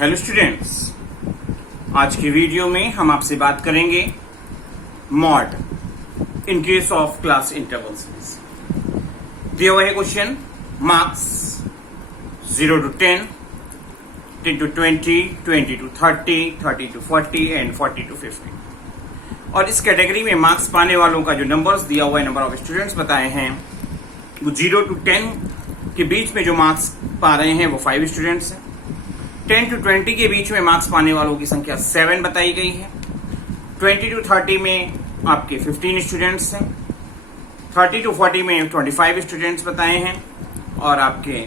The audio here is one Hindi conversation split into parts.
हेलो स्टूडेंट्स, आज की वीडियो में हम आपसे बात करेंगे mod in case of class interval series. दिया हुआ है question, marks 0 to 10, 10 to 20, 20 to 30, 30 to 40 and 40 to 50। और इस कैटेगरी में मार्क्स पाने वालों का जो नंबर्स दिया हुआ है, नंबर ऑफ स्टूडेंट्स बताए हैं, वो 0 to 10 के बीच में जो मार्क्स पा रहे हैं वो 5 स्टूडेंट्स हैं। 10 to 20 के बीच में मार्क्स पाने वालों की संख्या 7 बताई गई है। 20 to 30 में आपके 15 स्टूडेंट्स हैं। 30 to 40 में 25 स्टूडेंट्स बताए हैं। और आपके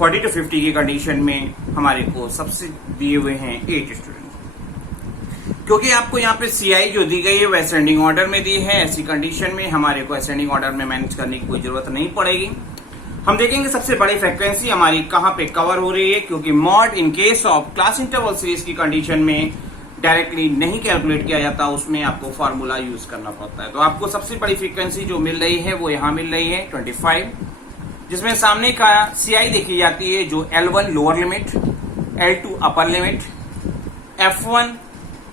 40 to 50 की कंडीशन में हमारे को सबसे दिए हुए हैं 8 स्टूडेंट्स। क्योंकि आपको यहाँ पे सीआई जो दी गई है वो असेंडिंग ऑर्डर में दी है, ऐसी कंडीशन में हमारे को असेंडिंग ऑर्डर में मैनेज करने की कोई जरूरत नहीं पड़ेगी। हम देखेंगे सबसे बड़ी फ्रीक्वेंसी हमारी कहां पे कवर हो रही है, क्योंकि mod in case of class interval series की कंडीशन में डायरेक्टली नहीं कैलकुलेट किया जाता, उसमें आपको फार्मूला यूज करना पड़ता है। तो आपको सबसे बड़ी फ्रीक्वेंसी जो मिल रही है वो यहां मिल रही है 25, जिसमें सामने का सीआई देखी जाती है जो L1 lower limit, L2 upper limit, F1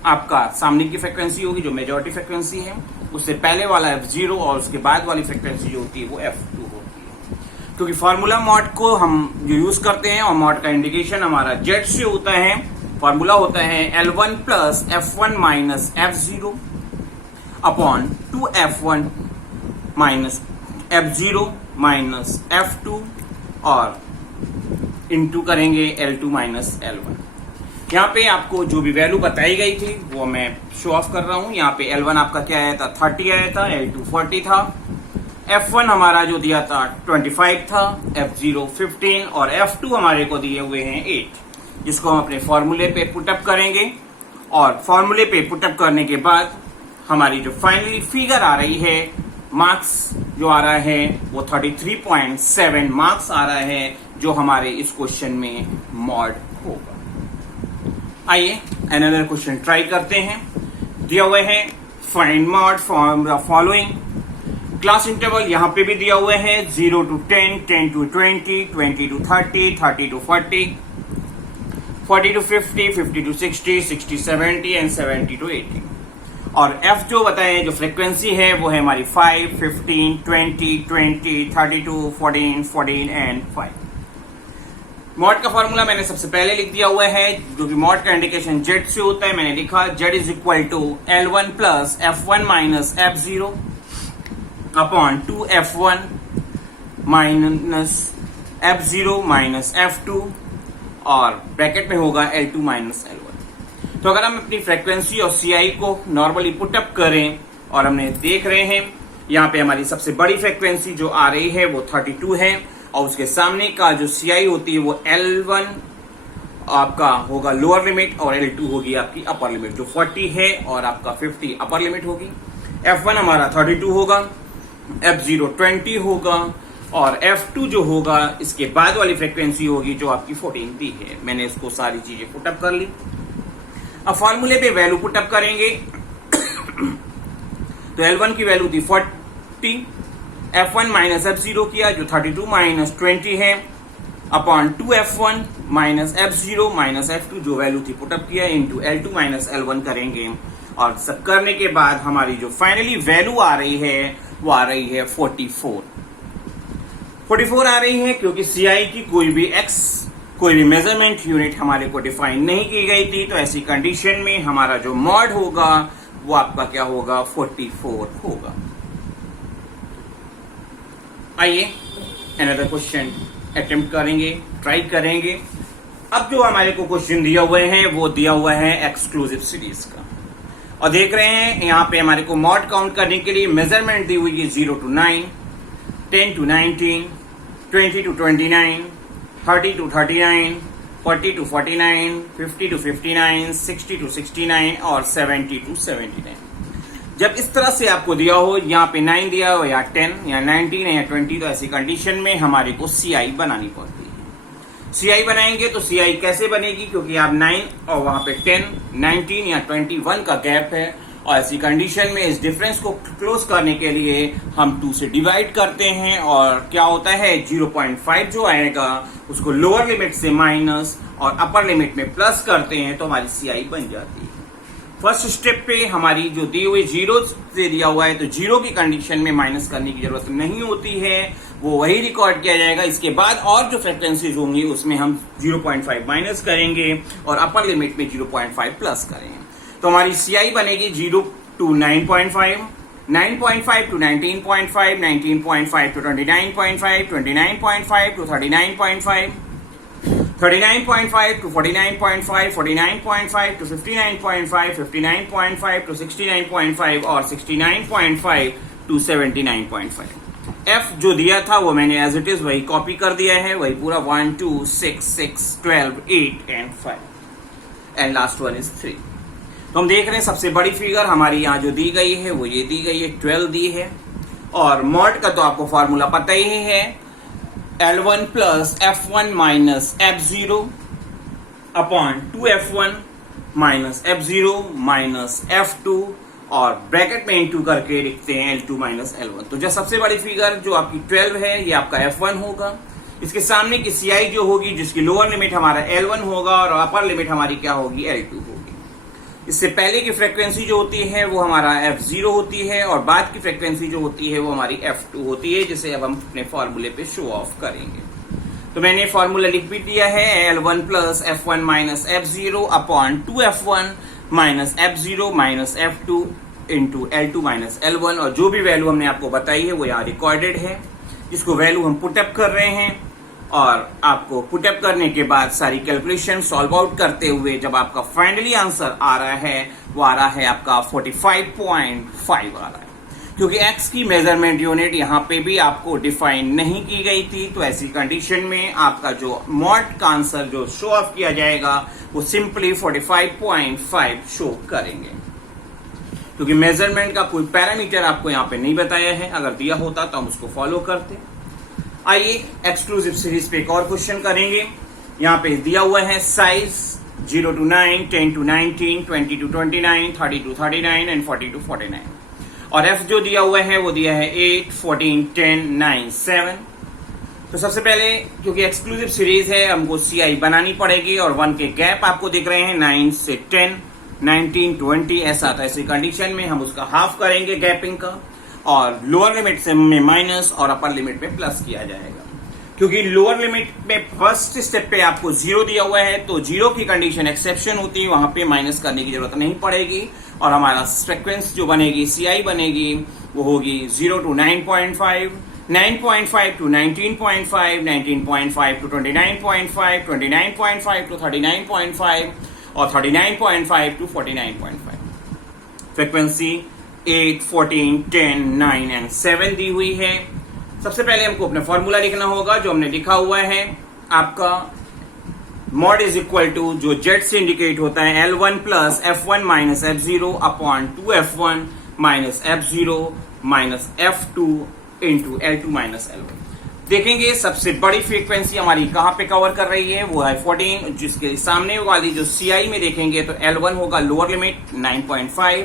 आपका सामने की फ्रीक्वेंसी होगी जो मेजॉरिटी फ्रीक्वेंसी है, उससे पहले वाला F0 और उसके बाद वाली फ्रीक्वेंसी जो होती है वो F2 होती है। क्योंकि फार्मूला मॉड को हम जो यूज करते हैं और मॉड का इंडिकेशन हमारा जेड से होता है, फार्मूला होता है L1 plus F1 minus F0 upon 2F1 minus F0 minus F2 और इनटू करेंगे L2 माइनस L1। यहाँ पे आपको जो भी वैल्यू बताई गई थी वो मैं शो ऑफ कर रहा हूँ। यहाँ पे L1 आपका क्या आया था, 30 आया था, L2 40 था, F1 हमारा जो दिया था 25 था, F0 15 और F2 हमारे को दिए हुए हैं 8, जिसको हम अपने फॉर्मूले पे पुटअप करेंगे। और फॉर्मूले पे पुटअप करने के बाद हमारी जो फाइनली फिगर आ रही है, मार्क्स जो आ रहा है वो 33.7 मार्क्स आ रहा है, जो हमारे इस क्वेश्चन में मॉड होगा। आइए अनदर क्वेश्चन ट्राई करते हैं। दिया हुआ है find mod from the following. Class interval यहाँ पे भी दिया हुआ है 0 to 10, 10 to 20, 20 to 30, 30 to 40, 40 to 50, 50 to 60, 60 70 and 70 to 80। और F जो बताए जो फ्रीक्वेंसी है वो है हमारी 5, 15, 20, 20, 32, 14, 14 एंड 5। मॉड का फॉर्मूला मैंने सबसे पहले लिख दिया हुआ है, जो कि मॉड का इंडिकेशन जेड से होता है। मैंने लिखा Z is equal to L1 plus F1 minus F0 upon 2F1 minus F0 minus F2 और ब्रैकेट में होगा L2 माइनस L1। तो अगर हम अपनी फ्रीक्वेंसी और सीआई को नॉर्मली पुटअप करें और हमने देख रहे हैं यहाँ पे हमारी सबसे बड़ी फ्रीक्वेंसी जो आ रही है वो 32 है, और उसके सामने का जो सीआई होती है वो L1 आपका होगा लोअर लिमिट और L2 होगी आपकी अपर लिमिट जो 40 है, और आपका 50 अपर लिमिट होगी। F1 हमारा 32 होगा, F0 20 होगा और F2 जो होगा इसके बाद वाली फ्रीक्वेंसी होगी जो आपकी 14 दी है। मैंने इसको सारी चीजें पुटअप कर ली। अब फॉर्मूले पे वैल्यू पुटअप करेंगे तो L1 की वैल्यू थी 40, F1 माइनस F0 किया जो 32 माइनस 20 है upon 2F1 minus F0 minus F2 जो वैल्यू थी पुटअप किया इंटू L2 माइनस L1 करेंगे। और सब करने के बाद हमारी जो फाइनली वैल्यू आ रही है वो आ रही है 44 आ रही है, क्योंकि सीआई की कोई भी मेजरमेंट यूनिट हमारे को डिफाइन नहीं की गई थी। तो ऐसी कंडीशन में हमारा जो मॉड होगा वो आपका क्या होगा, 44 होगा। आइए अनदर क्वेश्चन अटेम्प्ट करेंगे, ट्राई करेंगे। अब जो हमारे को क्वेश्चन दिया हुआ है वो दिया हुआ है एक्सक्लूसिव सीरीज का, और देख रहे हैं यहाँ पे हमारे को मॉड काउंट करने के लिए मेजरमेंट दी हुई है 0 to 9, 10 to 19, 20 to 29, 30 to 39, 40 to 49, 50 to 59, 60 to 69 और 70 to 79। जब इस तरह से आपको दिया हो, यहाँ पे 9 दिया हो या 10 या 19 या 20, तो ऐसी कंडीशन में हमारे को सीआई बनानी पड़ती है। सीआई बनाएंगे तो सीआई कैसे बनेगी, क्योंकि आप 9 और वहां पे 10, 19 या 21 का गैप है, और ऐसी कंडीशन में इस डिफरेंस को क्लोज करने के लिए हम 2 से डिवाइड करते हैं, और क्या होता है 0.5 जो आएगा उसको लोअर लिमिट से माइनस और अपर लिमिट में प्लस करते हैं तो हमारी सीआई बन जाती है। फर्स्ट स्टेप पे हमारी जो दी हुई जीरो से दिया हुआ है तो जीरो की कंडीशन में माइनस करने की जरूरत नहीं होती है, वो वही रिकॉर्ड किया जाएगा। इसके बाद और जो फ्रिक्वेंसीज होंगी उसमें हम 0.5 माइनस करेंगे और अपर लिमिट में 0.5 प्लस करेंगे। तो हमारी सीआई बनेगी 0 to 9.5, 9.5 to 19.5, 19.5 to 29.5, 29.5 to 39.5, 39.5 to 49.5, 49.5 to 59.5, 59.5 to 69.5 और 69.5 to 79.5। F जो दिया था वो मैंने एज इट इज वही कॉपी कर दिया है, वही पूरा 1 2 6 6 12 8 and 5 and last one is 3। तो हम देख रहे हैं सबसे बड़ी फिगर हमारी यहाँ जो दी गई है वो ये दी गई है, 12 दी है। और मॉड का तो आपको फॉर्मूला पता ही है, L1 plus F1 minus F0 upon 2F1 minus F0 minus F2 और ब्रैकेट में इंटू करके लिखते हैं L2 माइनस L1। तो जो सबसे बड़ी फिगर जो आपकी 12 है ये आपका F1 होगा। इसके सामने की सीआई जो होगी जिसकी लोअर लिमिट हमारा L1 होगा और अपर लिमिट हमारी क्या होगी, L2 होगी। इससे पहले की फ्रीक्वेंसी जो होती है वो हमारा F0 होती है और बाद की फ्रीक्वेंसी जो होती है वो हमारी F2 होती है, जिसे अब हम अपने फॉर्मूले पे शो ऑफ करेंगे। तो मैंने फॉर्मूला लिख भी दिया है, L1 plus F1 minus F0 upon 2F1 minus F0 minus F2 into L2 minus L1। और जो भी वैल्यू हमने आपको बताई है वो यहाँ रिकॉर्डेड है, जिसको वैल्यू हम पुटअप कर रहे हैं। और आपको पुटअप करने के बाद सारी कैलकुलेशन सॉल्व आउट करते हुए जब आपका फाइनली आंसर आ रहा है वो आ रहा है आपका 45.5 आ रहा है। क्योंकि x की मेजरमेंट यूनिट यहाँ पे भी आपको डिफाइन नहीं की गई थी, तो ऐसी कंडीशन में आपका जो मॉड का आंसर जो शो ऑफ किया जाएगा वो सिंपली 45.5 शो करेंगे। क्योंकि मेजरमेंट का कोई पैरामीटर आपको यहाँ पे नहीं बताया है, अगर दिया होता तो हम उसको फॉलो करते। आइए एक्सक्लूसिव सीरीज पे एक और क्वेश्चन करेंगे। यहाँ पे दिया हुआ है size 0 to 9, 10 to 19, 20 to 29, 30 to 39 and 40 to 49। और F जो दिया हुआ है वो दिया है 8, 14, 10, 9, 7। तो सबसे पहले क्योंकि एक्सक्लूसिव सीरीज है हमको सीआई बनानी पड़ेगी और 1 के गैप आपको दिख रहे हैं 9 से 10, 19, 20 ऐसा। तो ऐसी कंडीशन में हम उसका हाफ करेंगे गैपिंग का और लोअर लिमिट से में माइनस और अपर लिमिट में प्लस किया जाएगा। क्योंकि लोअर लिमिट में फर्स्ट स्टेप पे आपको 0 दिया हुआ है तो 0 की कंडीशन एक्सेप्शन होती है, वहां पे माइनस करने की जरूरत नहीं पड़ेगी और हमारा फ्रीक्वेंसी जो बनेगी सीआई बनेगी वो होगी 0 to 9.5, 9.5 to 19.5, 19.5 to 29.5, 29.5 to 39.5 और 39.5 to 49.5। फ्रीक्वेंसी 8, 14, 10, 9 एंड 7 दी हुई है। सबसे पहले हमको अपना फॉर्मूला लिखना होगा जो हमने लिखा हुआ है आपका मॉड इज इक्वल टू जो जेड से इंडिकेट होता है L1 plus F1 minus F0 upon 2F1 minus F0 minus F2 into L2 minus L1। देखेंगे सबसे बड़ी फ्रीक्वेंसी हमारी कहां पे कवर कर रही है वो है 14, जिसके सामने वाली जो सीआई में देखेंगे तो L1 होगा लोअर लिमिट 9.5,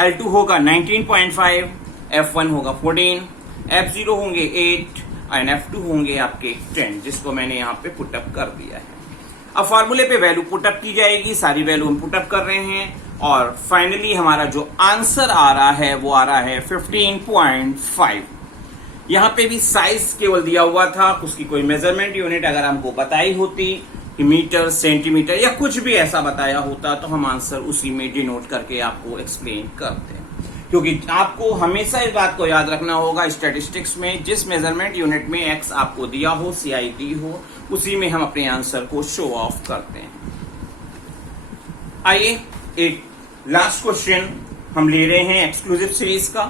L2 होगा 19.5, F1 होगा 14, F0 होंगे 8 और F2 होंगे आपके 10, जिसको मैंने यहाँ पे पुटअप कर दिया है। अब फॉर्मूले पे वैल्यू पुटअप की जाएगी, सारी वैल्यू हम पुटअप कर रहे हैं और फाइनली हमारा जो आंसर आ रहा है वो आ रहा है 15.5। यहाँ पे भी साइज केवल दिया हुआ था, उसकी कोई मेजरमेंट यूनिट अगर हमको बताई होती कि मीटर, सेंटीमीटर या कुछ भी ऐसा बताया होता तो हम आंसर उसी में डिनोट करके आपको एक्सप्लेन करते हैं। क्योंकि आपको हमेशा इस बात को याद रखना होगा स्टैटिस्टिक्स में जिस मेजरमेंट यूनिट में एक्स आपको दिया हो, सीआई दी हो, उसी में हम अपने आंसर को शो ऑफ करते हैं। आइए एक लास्ट क्वेश्चन हम ले रहे हैं एक्सक्लूसिव सीरीज का,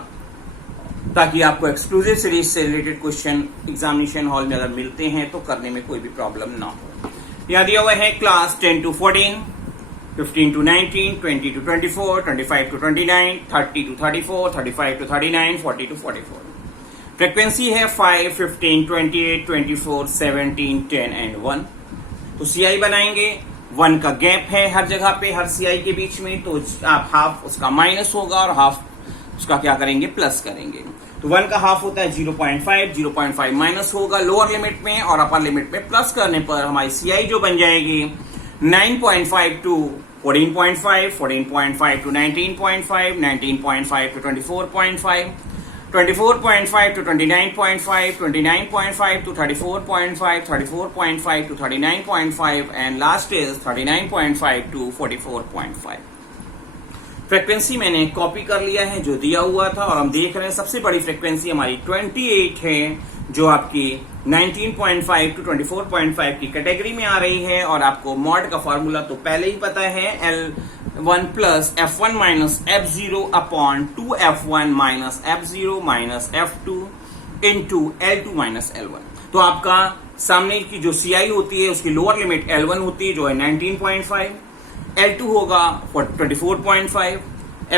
ताकि आपको एक्सक्लूसिव सीरीज से रिलेटेड क्वेश्चन एग्जामिनेशन हॉल में अगर मिलते हैं तो करने में कोई भी प्रॉब्लम ना हो। यहाँ दिया हुआ है class 10 to 14, 15 to 19, 20 to 24, 25 to 29, 30 to 34, 35 to 39, 40 to 44। Frequency है 5, 15, 28, 24, 17, 10 एंड 1। तो सीआई बनाएंगे, 1 का गैप है हर जगह पे, हर सीआई के बीच में, तो आप हाफ उसका माइनस होगा और हाफ उसका क्या करेंगे, प्लस करेंगे। तो 1 का हाफ होता है 0.5, 0.5 माइनस होगा लोअर लिमिट में और अपर लिमिट में प्लस करने पर हमारी सीआई जो बन जाएगी 9.5 to 14.5, 14.5 to 19.5, 19.5 to 24.5, 24.5 to 29.5, 29.5 to 34.5, 34.5 to 39.5 and last is 39.5 to 44.5. Frequency मैंने कॉपी कर लिया है जो दिया हुआ था और हम देख रहे हैं सबसे बड़ी फ्रिक्वेंसी हमारी 28 है जो आपकी 19.5 टू 24.5 की कैटेगरी में आ रही है और आपको मॉड का फॉर्मूला तो पहले ही पता है L1 plus F1 minus F0 upon 2F1 minus F0 minus F2 into L2 minus L1। तो आपका सामने की जो CI होती है उसकी लोअर लिमिट L1 होती है जो है 19.5, L2 होगा 24.5,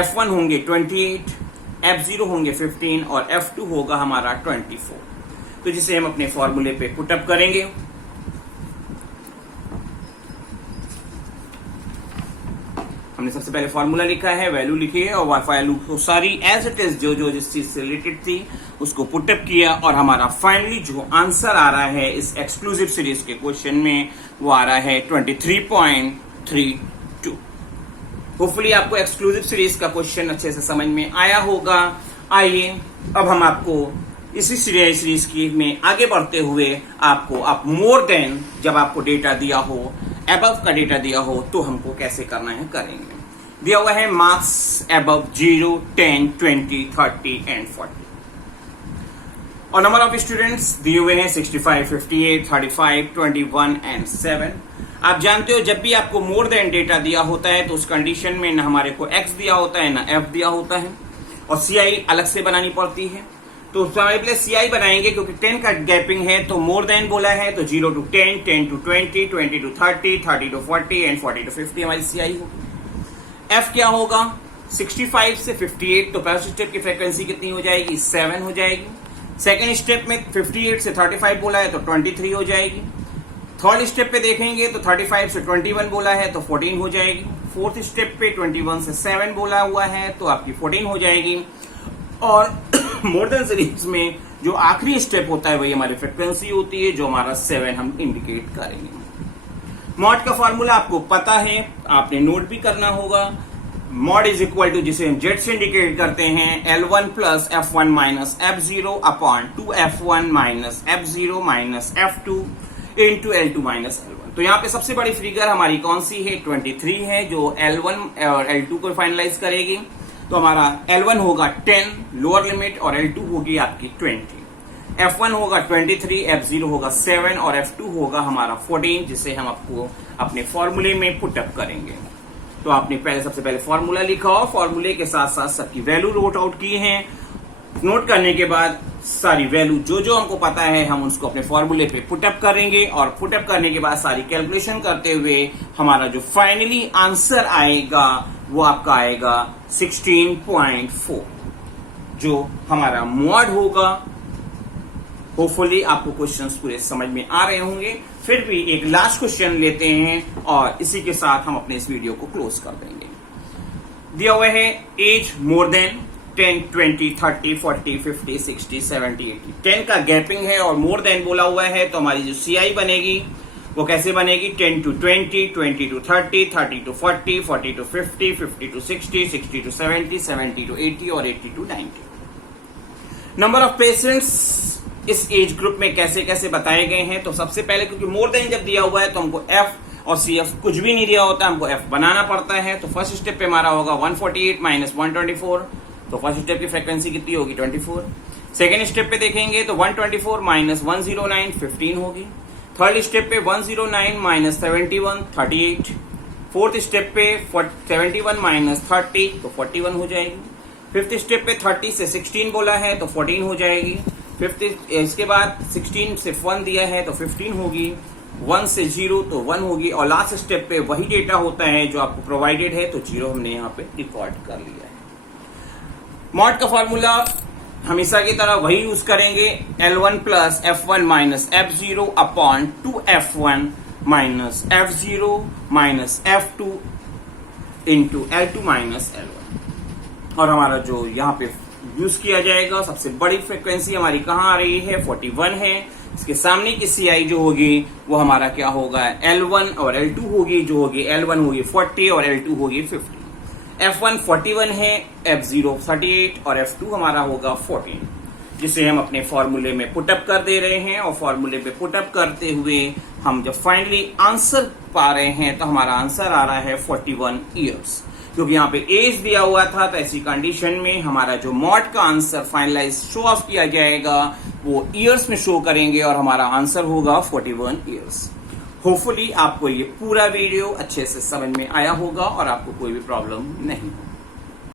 F1 होंगे 28, F0 होंगे 15 और F2 होगा हमारा 24। तो जिसे हम अपने फॉर्मूले पे पुटअप करेंगे। हमने सबसे पहले फॉर्मूला लिखा है, वैल्यू लिखी है और वैल्यू को सारी एज इट इज जो जिस चीज से रिलेटेड थी उसको पुटअप किया और हमारा फाइनली जो आंसर आ रहा है इस एक्सक्लूसिव सीरीज के क्वेश्चन में वो आ रहा है 23.32। होपफुली आपको एक्सक्लूसिव सीरीज का क्वेश्चन अच्छे से समझ में आया होगा। आइए अब हम आपको इसी सीरीज की में आगे बढ़ते हुए आपको आप मोर देन जब आपको डेटा दिया हो, अबव का डेटा दिया हो तो हमको कैसे करना है करेंगे। दिया हुआ है मार्क्स अबव 0, 10, 20, 30 एंड 40 और नंबर ऑफ स्टूडेंट्स दिए हुए हैं 65, 58, 35, 21 एंड 7। आप जानते हो जब भी आपको मोर देन डेटा दिया होता है तो उस कंडीशन में ना हमारे को x दिया होता है ना f दिया होता है और CI अलग से बनानी पड़ती है। तो हमारे पहले CI बनाएंगे क्योंकि 10 का गैपिंग है तो मोर देन बोला है तो 0 to 10, 10 to 20, 20 to 30, 30 to 40 and 40 to 50 हमारी CI होगी। F क्या होगा 65 से 58 तो फर्स्ट स्टेप की फ्रीक्वेंसी कितनी हो जाएगी 7 हो जाएगी। सेकेंड स्टेप में 58 से 35 बोला है तो 23 हो जाएगी। थर्ड स्टेप पे देखेंगे तो 35 से 21 बोला है तो 14 हो जाएगी। फोर्थ स्टेप पे 21 से 7 बोला हुआ है तो आपकी 14 हो जाएगी और मोर देन सीरीज में जो आखिरी स्टेप होता है वही हमारी फ्रीक्वेंसी होती है जो हमारा 7 हम इंडिकेट करेंगे। मॉड का फॉर्मूला आपको पता है, आपने नोट भी करना होगा। मॉड इज इक्वल टू जिसे हम जेड से इंडिकेट करते हैं L1 plus F1 minus F0 upon 2F1 minus F0 minus F2 into L2 minus L1। तो यहाँ पे सबसे बड़ी फिगर हमारी कौन सी है 23 है जो L1 और L2 को फाइनलाइज करेगी। तो हमारा L1 होगा 10 लोअर लिमिट और L2 होगी आपकी 20। F1 होगा 23, F0 होगा 7 और F2 होगा हमारा 14 जिसे हम आपको अपने फॉर्मूले में पुटअप करेंगे। तो आपने सबसे पहले फॉर्मूला लिखा और फॉर्मूले के साथ साथ सबकी वैल्यू नोट आउट की है। नोट करने के बाद सारी वैल्यू जो हमको पता है हम उसको अपने फॉर्मूले पे पुटअप करेंगे और पुटअप करने के बाद सारी कैलकुलेशन करते हुए हमारा जो फाइनली आंसर आएगा वो आपका आएगा 16.4 जो हमारा मॉड होगा। होपफुली आपको क्वेश्चंस पूरे समझ में आ रहे होंगे। फिर भी एक लास्ट क्वेश्चन लेते हैं और इसी के साथ हम अपने इस वीडियो को क्लोज कर देंगे। दिया हुआ है एज मोर देन 10, 20, 30, 40, 50, 60, 70, 80। 10 का गैपिंग है और मोर देन बोला हुआ है तो हमारी जो CI बनेगी वो कैसे बनेगी 10 to 20, 20 to 30, 30 to 40, 40 to 50, 50 to 60, 60 to 70, 70 to 80 और 80 to 90। नंबर ऑफ पेशेंट्स इस एज ग्रुप में कैसे कैसे बताए गए हैं। तो सबसे पहले क्योंकि मोर देन जब दिया हुआ है तो हमको F और CF कुछ भी नहीं दिया होता, हमको F बनाना पड़ता है। तो फर्स्ट स्टेप पे हमारा होगा 148 माइनस 124 तो फर्स्ट स्टेप की फ्रीक्वेंसी कितनी होगी 24। सेकेंड स्टेप पे देखेंगे तो 124 माइनस 109 15 होगी। थर्ड स्टेप पे 109 माइनस 71 38। फोर्थ स्टेप पे 71 माइनस 30 तो 41 हो जाएगी। फिफ्थ स्टेप पे 30 से 16 बोला है तो 14 हो जाएगी। फिफ्थ इसके बाद 16 से 1 दिया है तो 15 होगी। 1 से 0 तो 1 होगी और लास्ट स्टेप पे वही डेटा होता है जो आपको प्रोवाइडेड है तो 0 हमने यहाँ पे रिकॉर्ड कर लिया है। मॉड का फॉर्मूला हमेशा की तरह वही यूज करेंगे L1 plus F1 minus F0 upon 2F1 minus F0 minus F2 into L2 minus L1 और हमारा जो यहाँ पे यूज किया जाएगा सबसे बड़ी फ्रीक्वेंसी हमारी कहाँ आ रही है 41 है इसके सामने की CI जो होगी वो हमारा क्या होगा, L1 और L2 होगी, जो होगी L1 होगी 40 और L2 होगी 50। F1 41 है, F0 38 और F2 हमारा होगा 14, जिसे हम अपने फॉर्मूले में पुटअप कर दे रहे हैं। और फॉर्मूले पे पुटअप करते हुए हम जब फाइनली आंसर पा रहे हैं तो हमारा आंसर आ रहा है 41 ईयर्स। क्योंकि यहाँ पे एज दिया हुआ था, तो ऐसी कंडीशन में हमारा जो मॉड का आंसर फाइनलाइज शो ऑफ किया जाएगा वो ईयर्स में शो करेंगे और हमारा आंसर होगा 41 ईयर्स। होपफुली आपको ये पूरा वीडियो अच्छे से समझ में आया होगा और आपको कोई भी प्रॉब्लम नहीं होगी।